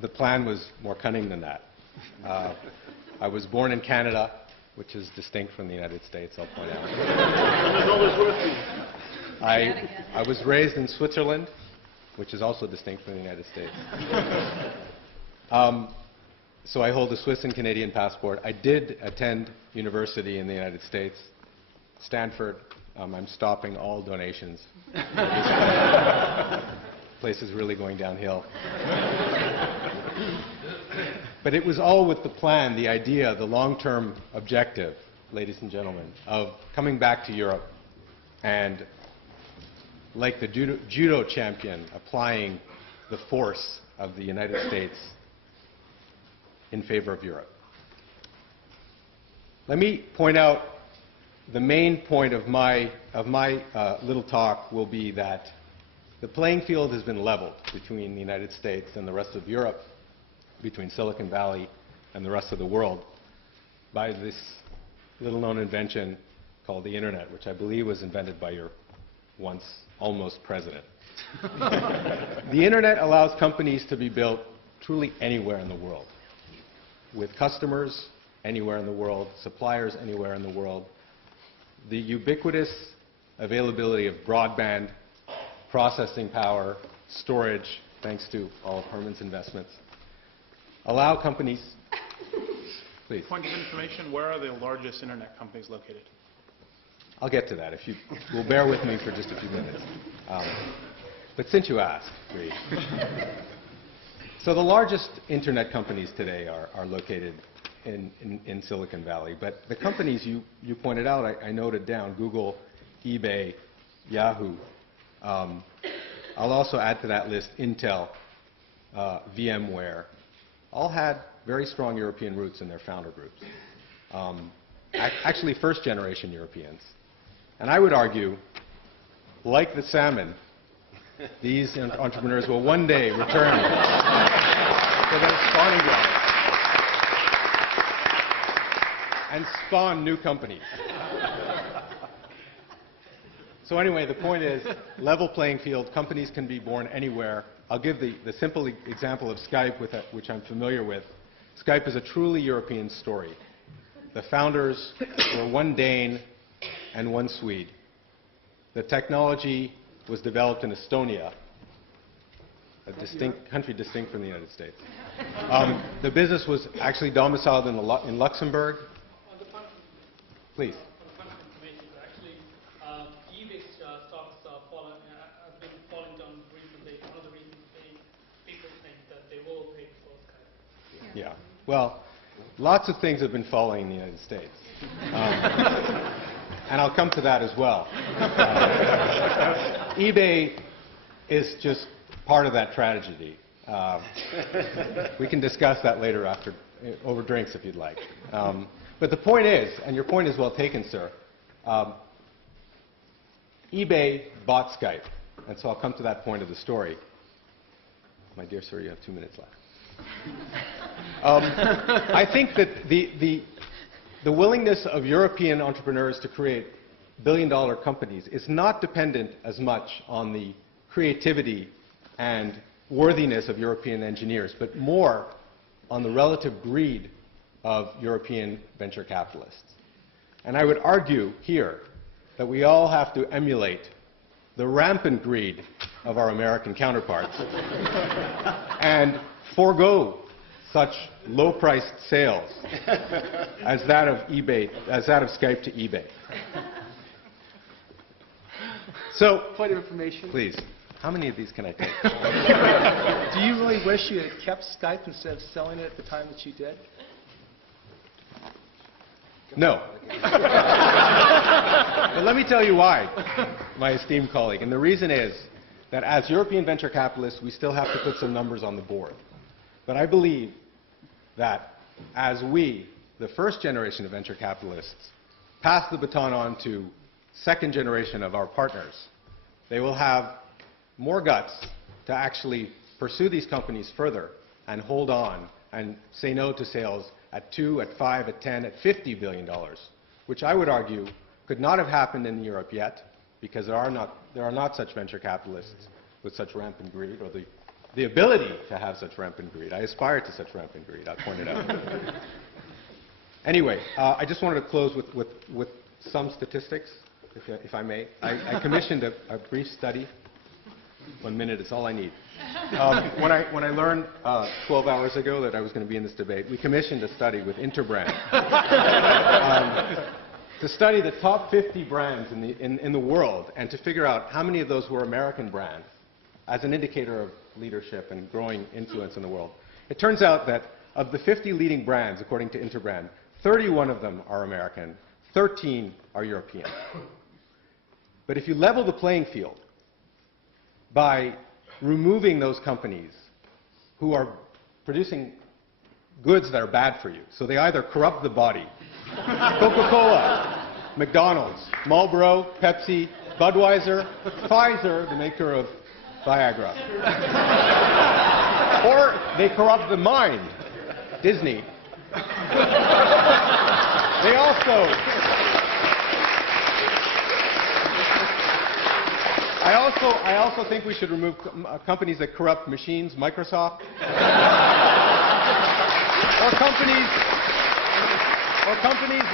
the plan was more cunning than that. I was born in Canada, which is distinct from the United States, I'll point out. I was raised in Switzerland, which is also distinct from the United States. So I hold a Swiss and Canadian passport. I did attend university in the United States, Stanford. I'm stopping all donations. Place is really going downhill. But it was all with the plan, the idea, the long-term objective, ladies and gentlemen, of coming back to Europe and, like the judo champion, applying the force of the United States in favor of Europe. Let me point out the main point of my little talk will be that the playing field has been leveled between the United States and the rest of Europe, between Silicon Valley and the rest of the world, by this little-known invention called the Internet, which I believe was invented by your once almost president. The Internet allows companies to be built truly anywhere in the world, with customers anywhere in the world, suppliers anywhere in the world. The ubiquitous availability of broadband, processing power, storage, thanks to all of Herman's investments, allow companies... Please. Point of information, where are the largest internet companies located? I'll get to that if you will bear with me for just a few minutes. But since you asked, Reed. So the largest internet companies today are located in Silicon Valley. But the companies you pointed out, I noted down, Google, eBay, Yahoo. I'll also add to that list Intel, VMware, all had very strong European roots in their founder groups. Actually, first-generation Europeans. And I would argue, like the salmon, these entrepreneurs will one day return to their spawning grounds and spawn new companies. So anyway, the point is, level playing field, companies can be born anywhere. I'll give the simple example of Skype, which I'm familiar with. Skype is a truly European story. The founders were one Dane and one Swede. The technology was developed in Estonia, a country distinct from the United States. The business was actually domiciled in Luxembourg. Please. eBay stocks have been falling down recently. One of the reasons being people think that they will pay for Skype. Yeah. Well, lots of things have been falling in the United States. And I'll come to that as well. eBay is just part of that tragedy. We can discuss that later over drinks if you'd like. But the point is, and your point is well taken, sir, eBay bought Skype. And so I'll come to that point of the story. My dear sir, you have 2 minutes left. I think that the willingness of European entrepreneurs to create billion-dollar companies is not dependent as much on the creativity and worthiness of European engineers, but more on the relative greed of European venture capitalists. And I would argue here that we all have to emulate the rampant greed of our American counterparts and forego such low-priced sales as that of Skype to eBay. So, point of information. Please, how many of these can I take? Do you really wish you had kept Skype instead of selling it at the time that you did? No. But let me tell you why, my esteemed colleague. And the reason is that as European venture capitalists, we still have to put some numbers on the board. But I believe that as we, the first generation of venture capitalists, pass the baton on to second generation of our partners, they will have more guts to actually pursue these companies further and hold on and say no to sales at 2, at 5, at 10, at $50 billion, which I would argue could not have happened in Europe yet, because there are not such venture capitalists with such rampant greed, or the the ability to have such rampant greed. I aspire to such rampant greed, I pointed out. Anyway, I just wanted to close with some statistics, if I may. I commissioned a brief study. 1 minute is all I need. When I learned 12 hours ago that I was going to be in this debate, we commissioned a study with Interbrand to study the top 50 brands in the world and to figure out how many of those were American brands as an indicator of leadership and growing influence in the world. It turns out that of the 50 leading brands, according to Interbrand, 31 of them are American, 13 are European. But if you level the playing field by removing those companies who are producing goods that are bad for you, so they either corrupt the body, Coca-Cola, McDonald's, Marlboro, Pepsi, Budweiser, Pfizer, the maker of Viagra, or they corrupt the mind, Disney. They also, I also think we should remove companies that corrupt machines, Microsoft, or companies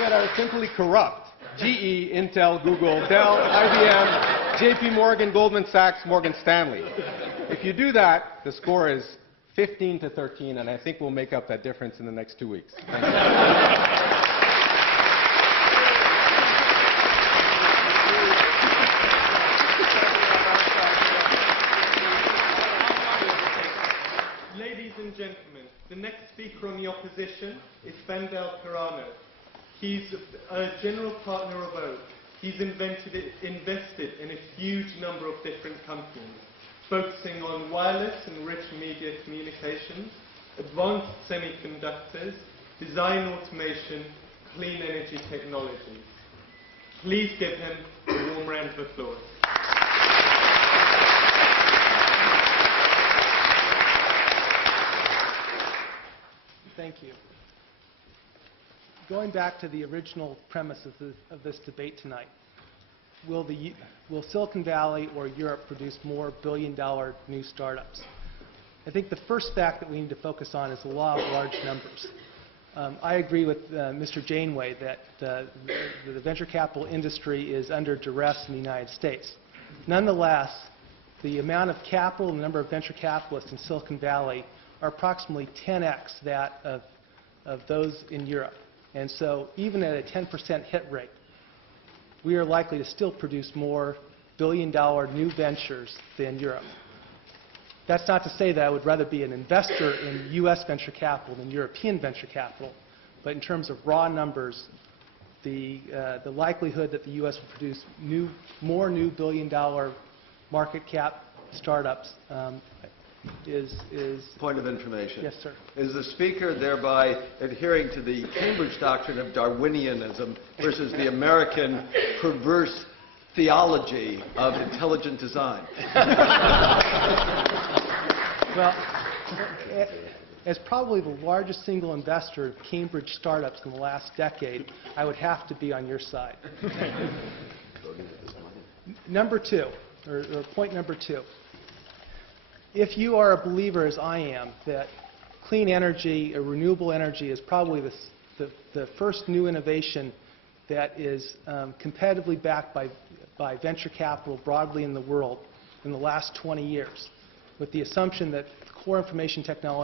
that are simply corrupt, GE, Intel, Google, Dell, IBM, JP Morgan, Goldman Sachs, Morgan Stanley. If you do that, the score is 15-13, and I think we'll make up that difference in the next 2 weeks. Thank you. Ladies and gentlemen, the next speaker on the opposition is Vendel Carano. He's a general partner of Oak. He's invested in a huge number of different companies, focusing on wireless and rich media communications, advanced semiconductors, design automation, clean energy technology. Please give him a warm round of applause. Thank you. Going back to the original premise of this debate tonight, will Silicon Valley or Europe produce more billion-dollar new startups? I think the first fact that we need to focus on is the law of large numbers. I agree with Mr. Janeway that the venture capital industry is under duress in the United States. Nonetheless, the amount of capital and the number of venture capitalists in Silicon Valley are approximately 10x that of those in Europe. And so even at a 10% hit rate, we are likely to still produce more billion-dollar new ventures than Europe. That's not to say that I would rather be an investor in U.S. venture capital than European venture capital, but in terms of raw numbers, the likelihood that the U.S. will produce more new billion-dollar market cap startups is... Point of information. Yes, sir. Is the speaker thereby adhering to the Cambridge doctrine of Darwinianism versus the American perverse theology of intelligent design? Well, as probably the largest single investor of Cambridge startups in the last decade, I would have to be on your side. Number two, or point number two. If you are a believer, as I am, that clean energy or renewable energy is probably the first new innovation that is competitively backed by venture capital broadly in the world in the last 20 years, with the assumption that core information technology